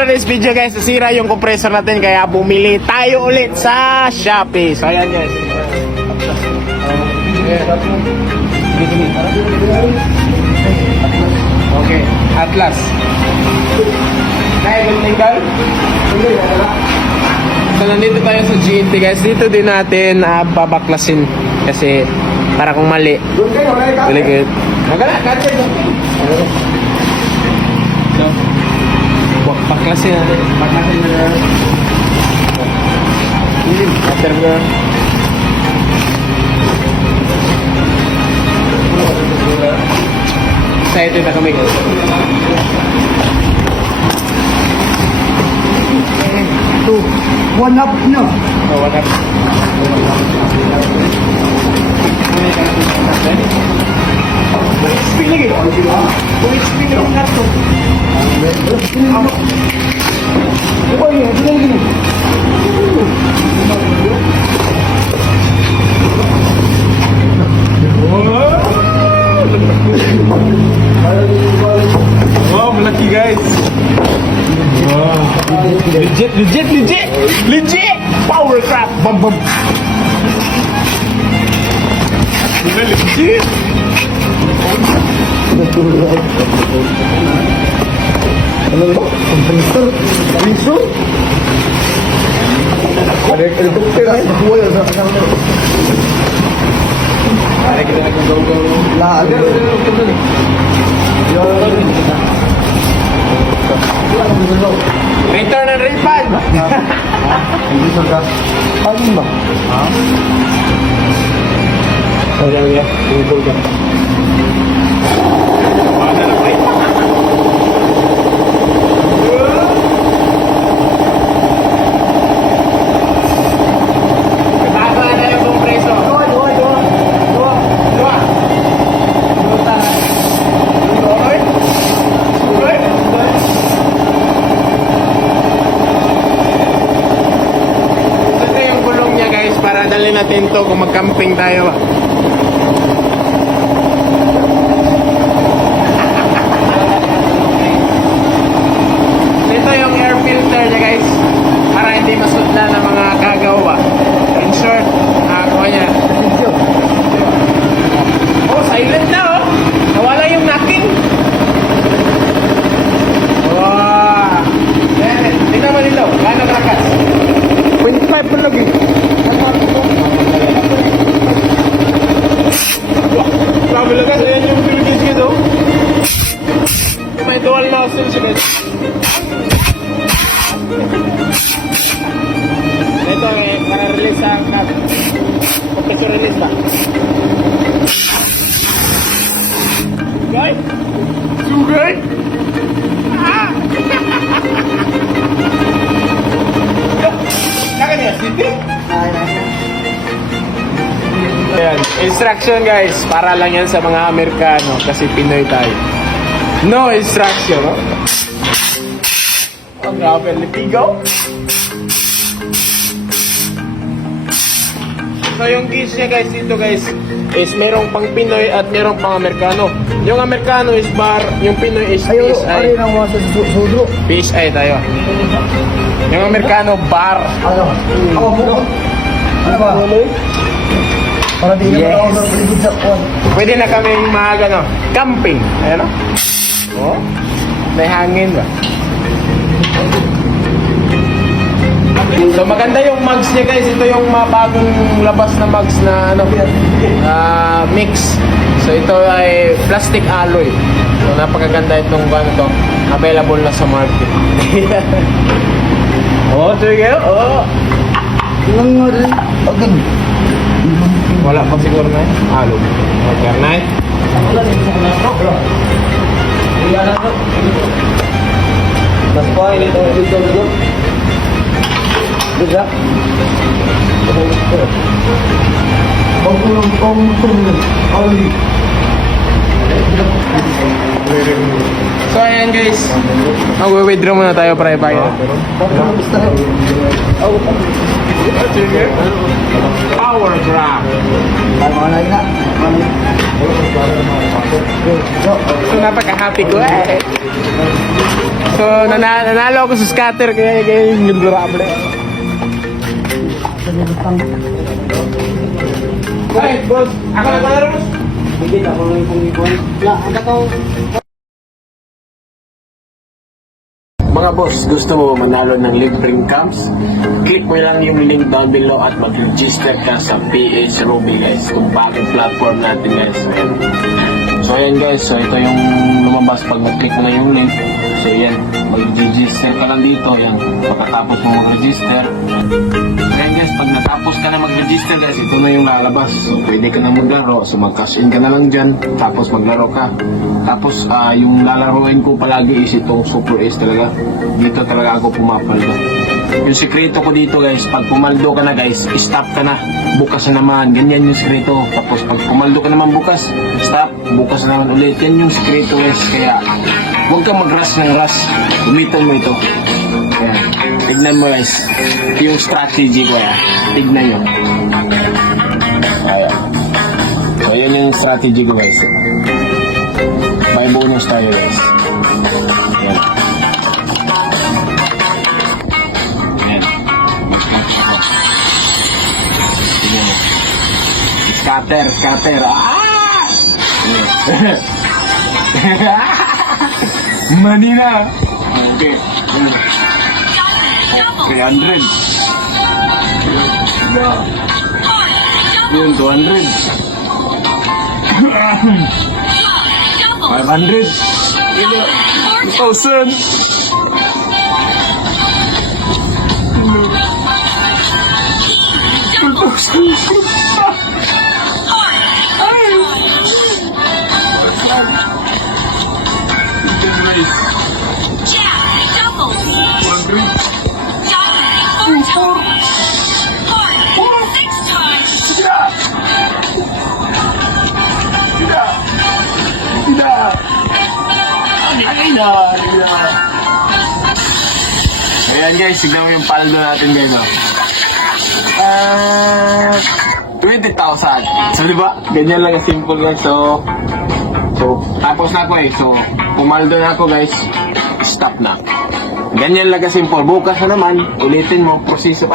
today's video guys, nasira yung compressor natin kaya bumili tayo ulit sa Shopee. So ayan guys. Okay, Atlas. So nandito tayo sa GNT guys. Dito din natin babaklasin kasi para kung mali. Really good. So, baklasin natin. Baklasin natin. After that. Excited na kami guys. One up na. Oh, what up? Speed lagi. Speed lagi na to. Oh iya, gini. Wow, malaki guys. Wow. Legit. Power crap. Bum. Legit. Ano ba? Compressor? Ada helikopter ay buhay sa kasama. Ada kita nak go. Lah, ada. Return and refund. Hindi sa ano ba? Oh ya. Google ka. Mana na pre? Kasama na yung kompreso. Dua. Ito yung gulong niya guys para dalhin natin to kung mag-camping tayo. Ito yung air filter niya guys para hindi masudlan ng mga kagawa. In short, nakakuha niya. Oh, silent na oh. Nawala yung knocking. Wow. Tingnan mo dito. Gano'ng kalakas? 0.5 pa lagi. Grabe lakas. Ayan yung Philippines kito. May dual nozzle siya guys. Ito para release ang compressor release ba? Guys? Sugay? Kaka niya, city? Ayan, instruction guys, para lang yan sa mga Amerikano kasi Pinoy tayo. No instruction, no? Ang grabe, litigaw. So yung gauge niya guys dito guys is merong pang Pinoy at merong pang Amerikano. Yung Amerikano is bar, yung Pinoy is Ayo, PSI. ari nang wasa sudo. PSI tayo. Yung Amerikano bar. Ano? Ako mo. Ano ba? Para di na ako sa palibot sa kwan. Pwede na kami mag ano, camping. Ayan o. Oh, may hangin ba? So maganda yung mugs niya guys. Ito yung bagong labas na mugs na ano, mix. So ito ay plastic alloy. So napakaganda itong ano to. Available na sa market. Oh, sige. Oh. Ilang nga rin. Agad. Wala pa siguro na eh. Alo. Okay, night. Mas pa, ini tayo dito. Bisa? Ali. So ayan guys. Mag-withdraw muna tayo para ibayad. Power grab. So napaka-happy ko eh. So, nanalo ako sa scatter kaya yung durable. Hey, boss! Ako na palaro, boss! Hindi ako lang kung ikuan. Aga ka. Mga boss, gusto mo manalo ng libreng camps? Click mo lang yung link down below at mag-register ka sa PH Ruby guys. Kung bakit platform natin guys. Ayan. So ayan guys, so ito yung lumabas pag mag-click mo na yung link. So yan, mag-register ka lang dito. Yan, pagkatapos mo mag-register. Ayan guys, pag natapos ka na mag-register guys, ito na yung lalabas. So pwede ka na maglaro. So mag-cash in ka na lang dyan. Tapos maglaro ka. Tapos yung lalaroin ko palagi is itong Super Ace talaga. Dito talaga ako pumapaldo. Yung sekreto ko dito guys, pag pumaldo ka na guys, stop ka na. Bukas na naman, ganyan yung sekreto. Tapos pag pumaldo ka naman bukas, stop, bukas na naman ulit. Yan yung sekreto guys. Kaya huwag kang mag-rush ng rush. Gamitan mo ito. Ayan. Tignan mo guys, yung strategy ko ya. Tignan nyo. Ayan. So yun yung strategy ko guys. May bonus tayo guys. Ayan. Ayan. Tignan mo. Scatter, scatter. Ah! Money na. Okay. 300. Yun, 200. 500. 1,000. Ayan guys, tignan mo yung paldo natin guys. 20,000. So diba, ganyan lang simple guys. So tapos na ako eh. So pumaldo na ako guys. Stop na. Ganyan lang simple. Bukas na naman, ulitin mo, proseso.